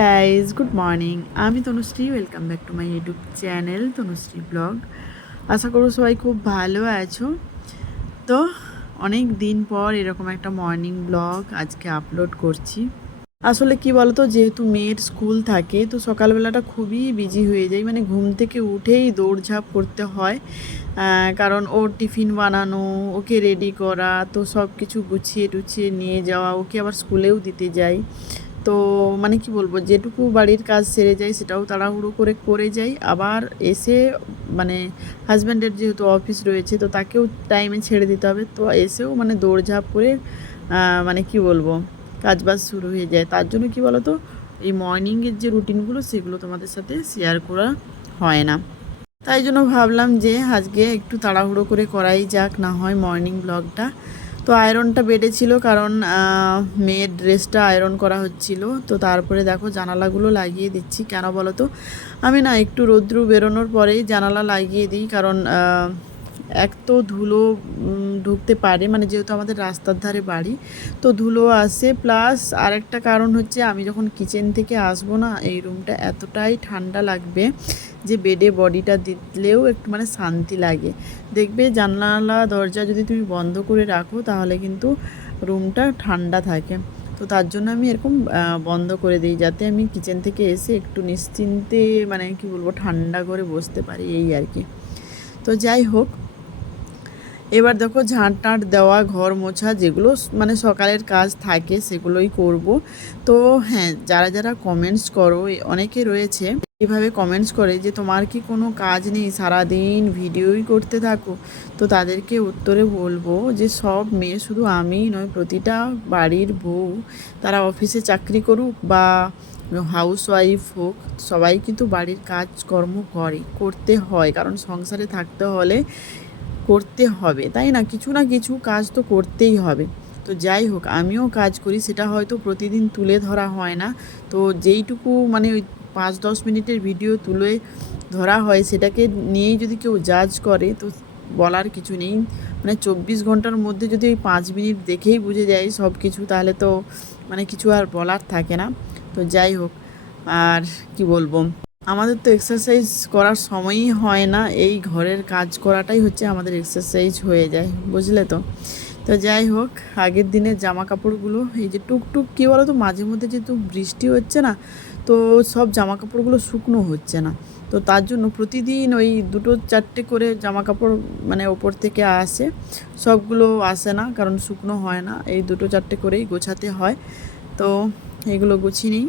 Guys good morning আমি Tanushree welcome back to my YouTube channel Tanushree blog আশা করো সবাই খুব ভালো আছো। তো, অনেক দিন পর এরকম একটা মর্নিং ব্লগ আজকে আপলোড করছি। আসলে কি বলতো, যেহেতু মেয়ের স্কুল থাকে, তো সকালবেলাটা খুবই বিজি হয়ে যায়। মানে ঘুম থেকে উঠেই দৌড়ঝাঁপ করতে হয়। কারণ ওর টিফিন বানানো, ওকে রেডি করা, তো সব কিছু গুছিয়ে টুছিয়ে নিয়ে যাওয়া, ওকে আবার স্কুলেও দিতে যাই। তো মানে কি বলব, যেটুকু বাড়ির কাজ সেরে যায় সেটাও তাড়াহুড়ো করে করে যাই আবার এসে মানে হাজব্যান্ডের যেহেতু অফিস রয়েছে, তো তাকেও টাইমে ছেড়ে দিতে হবে। তো এসেও মানে দৌড়ঝাঁপ করে মানে কি বলব, কাজবাজ শুরু হয়ে যায়। তার জন্য কি বলতো, এই মর্নিংয়ের যে রুটিনগুলো সেগুলো তোমাদের সাথে শেয়ার করা হয় না। তাই জন্য ভাবলাম যে আজকে একটু তাড়াহুড়ো করে করাই যাক, না হয় মর্নিং ব্লগটা তো আয়রনটা বেড়েছিল কারণ মেয়ের ড্রেসটা আয়রন করা হচ্ছিল। তো তারপরে দেখো জানালাগুলো লাগিয়ে দিচ্ছি। কেন বলো তো? আমি না একটু রৌদ্রু বেরোনোর পরেই জানালা লাগিয়ে দিই কারণ এক তো ধুলো ঢুকতে পারে। মানে যেহেতু আমাদের রাস্তার ধারে বাড়ি, তো ধুলো আসে। প্লাস আরেকটা কারণ হচ্ছে আমি যখন কিচেন থেকে আসব না, এই রুমটা এতটাই ঠান্ডা লাগবে যে বেডে বডিটা দিলেও একটু মানে শান্তি লাগে। দেখবে জানলা দরজা যদি তুমি বন্ধ করে রাখো, তাহলে কিন্তু রুমটা ঠান্ডা থাকে। তো তার জন্য আমি এরকম বন্ধ করে দিই, যাতে আমি কিচেন থেকে এসে একটু নিশ্চিন্তে মানে কি বলব, ঠান্ডা করে বসতে পারি, এই আর কি। তো যাই হোক এবার দেখো ঝাঁট টাঁট দেওয়া, ঘর মোছা যেগুলো মানে সকালের কাজ থাকে সেগুলোই করব। তো হ্যাঁ যারা যারা কমেন্টস করো অনেকে রয়েছে এভাবে কমেন্টস করে যে তোমার কি কোনো কাজ নেই, সারাদিন ভিডিওই করতে থাকো। তো তাদেরকে উত্তরে বলব যে সব মেয়ে শুধু আমি নয়, প্রতিটা বাড়ির বউ, তারা অফিসে চাকরি করুক বা হাউস ওয়াইফ হোক, সবাই কিন্তু বাড়ির কাজকর্ম করে, করতে হয়। কারণ সংসারে থাকতে হলে করতে হবে, তাই না? কিছু না কিছু কাজ তো করতেই হবে। তো যাই হোক, আমিও কাজ করি, সেটা হয়তো প্রতিদিন তুলে ধরা হয় না। তো যেইটুকু মানে ওই পাঁচ দশ মিনিটের ভিডিও তুলে ধরা হয়, সেটাকে নিয়েই যদি কেউ জাজ করে, তো বলার কিছু নেই। মানে চব্বিশ ঘণ্টার মধ্যে যদি ওই পাঁচ মিনিট দেখেই বুঝে যায় সব কিছু তাহলে তো মানে কিছু আর বলার থাকে না। তো যাই হোক, আর কি বলব? আমাদের তো এক্সারসাইজ করার সময়ই হয় না। এই ঘরের কাজ করাটাই হচ্ছে আমাদের এক্সারসাইজ হয়ে যায়, বুঝলে তো? তো যাই হোক, আগের দিনের জামা কাপড়গুলো এই যে টুকটুক কী বলো তো মাঝে মধ্যে যেহেতু বৃষ্টি হচ্ছে না, তো সব জামা কাপড়গুলো শুকনো হচ্ছে না। তো তার জন্য প্রতিদিন ওই দুটো চারটে করে জামা কাপড় মানে ওপর থেকে আসে, সবগুলো আসে না, কারণ শুকনো হয় না। এই দুটো চারটে করেই গোছাতে হয়। তো এগুলো গুছিয়ে নিই।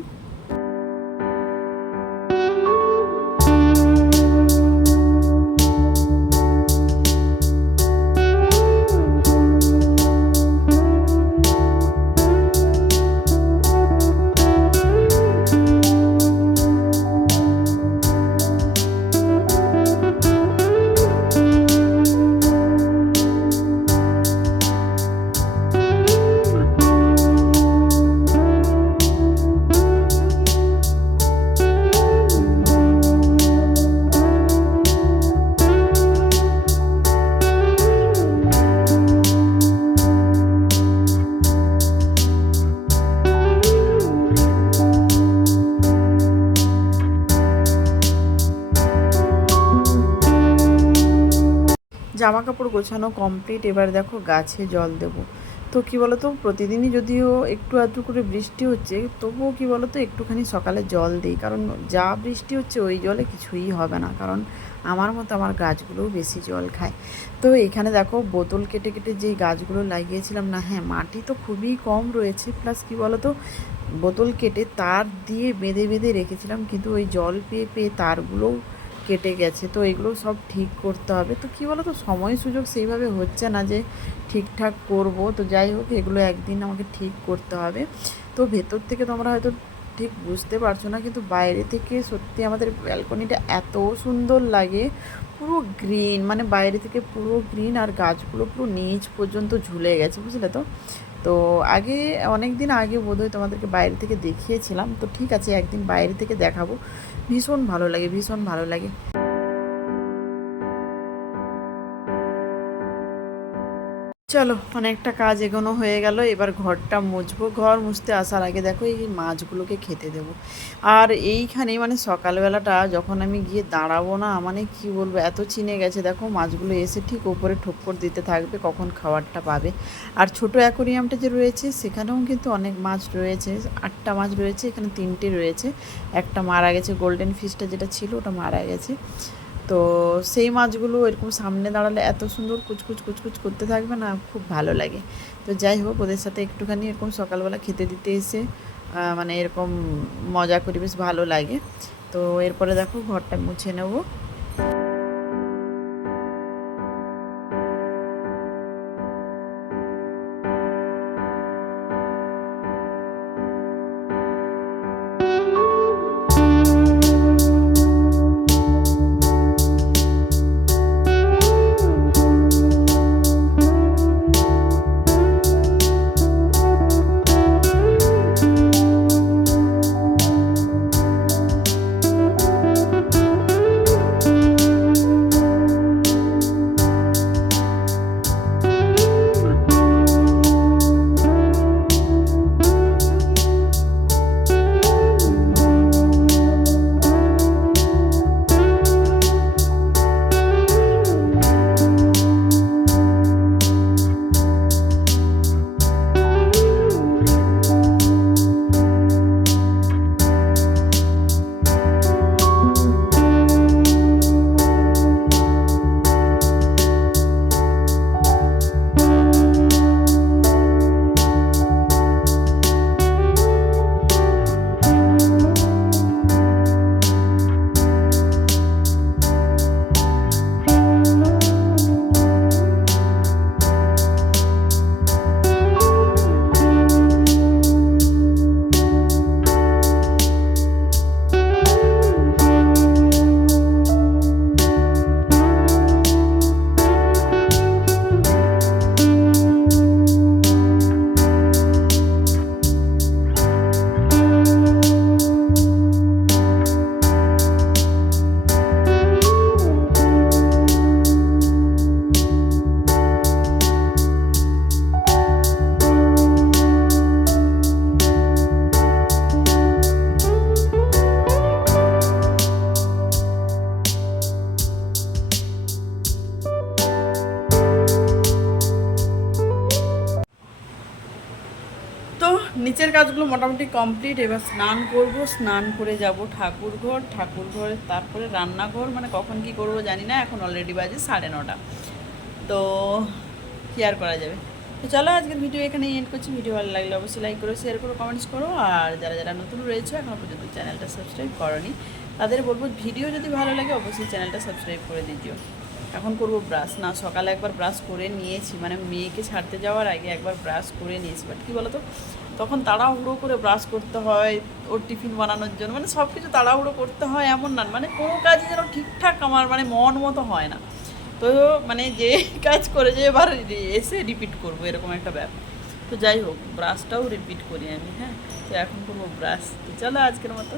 জামা কাপড় গোছানো কমপ্লিট এবার দেখো গাছে জল দেব। তো কি বলতো, প্রতিদিনই যদিও একটু আধটু করে বৃষ্টি হচ্ছে, তবুও কি বলতো, একটুখানি সকালে জল দিই। কারণ যা বৃষ্টি হচ্ছে, ওই জলে কিছুই হবে না। কারণ আমার মতো আমার গাছগুলোও বেশি জল খায়। তো এখানে দেখো, বোতল কেটে কেটে যেই গাছগুলো লাগিয়েছিলাম, না হ্যাঁ মাটি তো খুবই কম রয়েছে। প্লাস কি বলতো, বোতল কেটে তার দিয়ে বেঁধে বেঁধে রেখেছিলাম, কিন্তু ওই জল পেয়ে পেয়ে তারগুলোও কেটে গেছে, তো এগুলো সব ঠিক করতে হবে। তো কী বলো তো সময় সুযোগ সেইভাবে হচ্ছে না যে ঠিকঠাক করব। তো যাই হোক, এগুলো একদিন আমাকে ঠিক করতে হবে। তো ভেতর থেকে তোমরা হয়তো ঠিক বুঝতে পারছ না, কিন্তু বাইরে থেকে সত্যি আমাদের ব্যালকনিটা এত সুন্দর লাগে। পুরো গ্রিন মানে বাইরে থেকে পুরো গ্রিন আর গাছগুলো পুরো নিচ পর্যন্ত ঝুলে গেছে, বুঝলে তো? তো আগে অনেক দিন আগে বোধহয় তোমাদেরকে বাইরে থেকে দেখিয়েছিলাম। তো ঠিক আছে, একদিন বাইরে থেকে দেখাবো। ভীষণ ভালো লাগে, ভীষণ ভালো লাগে। চলো, অনেকটা কাজ এগোনো হয়ে গেল, এবার ঘরটা মুছবো। ঘর মুছতে আসার আগে দেখো এই মাছগুলোকে খেতে দেব। আর এইখানে মানে সকালবেলাটা যখন আমি গিয়ে দাঁড়াবো না মানে কি বলব, এত চিনে গেছে। দেখো মাছগুলো এসে ঠিক ওপরে ঠোক্কর দিতে থাকবে, কখন খাবারটা পাবে। আর ছোট অ্যাকোরিয়ামটা যে রয়েছে, সেখানেও কিন্তু অনেক মাছ রয়েছে, আটটা মাছ রয়েছে, এখানে তিনটে রয়েছে। একটা মারা গেছে, গোল্ডেন ফিশটা যেটা ছিল, ওটা মারা গেছে। তো সেই মাছগুলো এরকম সামনে দাঁড়ালে এত সুন্দর কুচকুচ কুচকুচ করতে থাকবে না, খুব ভালো লাগে। তো যাই হোক, ওদের সাথে একটুখানি এরকম সকালবেলা খেতে দিতে এসে মানে এরকম মজা করি বেশ ভালো লাগে। তো এরপরে দেখো ঘরটা মুছে নেব। নিচের কাজগুলো মোটামুটি কমপ্লিট এবার স্নান করব, স্নান করে যাব ঠাকুর ঘর ঠাকুর ঘরে তারপরে রান্নাঘর মানে কখন কি করব জানি না, এখন অলরেডি বাজে সাড়ে নটা। তো কি আর করা যাবে? তো চলো আজকের ভিডিও এখানে এন্ড করছি। ভিডিও ভালো লাগলে অবশ্যই লাইক করো শেয়ার করো কমেন্টস করো। আর যারা যারা নতুন রয়েছে এখনও পর্যন্ত চ্যানেলটা সাবস্ক্রাইব করনি, তাদের বলব ভিডিও যদি ভালো লাগে, অবশ্যই চ্যানেলটা সাবস্ক্রাইব করে দিও। এখন করব ব্রাশ না, সকালে একবার ব্রাশ করে নিয়েছি। মানে মেয়েকে ছাড়তে যাওয়ার আগে একবার ব্রাশ করে নিয়েছি। বাট কী বলতো? তখন তাড়াহুড়ো করে ব্রাশ করতে হয়, ওর টিফিন বানানোর জন্য। মানে সব কিছু তাড়াহুড়ো করতে হয়, এমন না। মানে কোনো কাজই যেন ঠিকঠাক আমার মানে মন মতো হয় না। তো মানে যে কাজ করে যে এবার এসে রিপিট করব, এরকম একটা ব্যাপার। তো যাই হোক ব্রাশটাও রিপিট করি আমি হ্যাঁ? তো এখন করব ব্রাশ তো চলো আজকের মতো।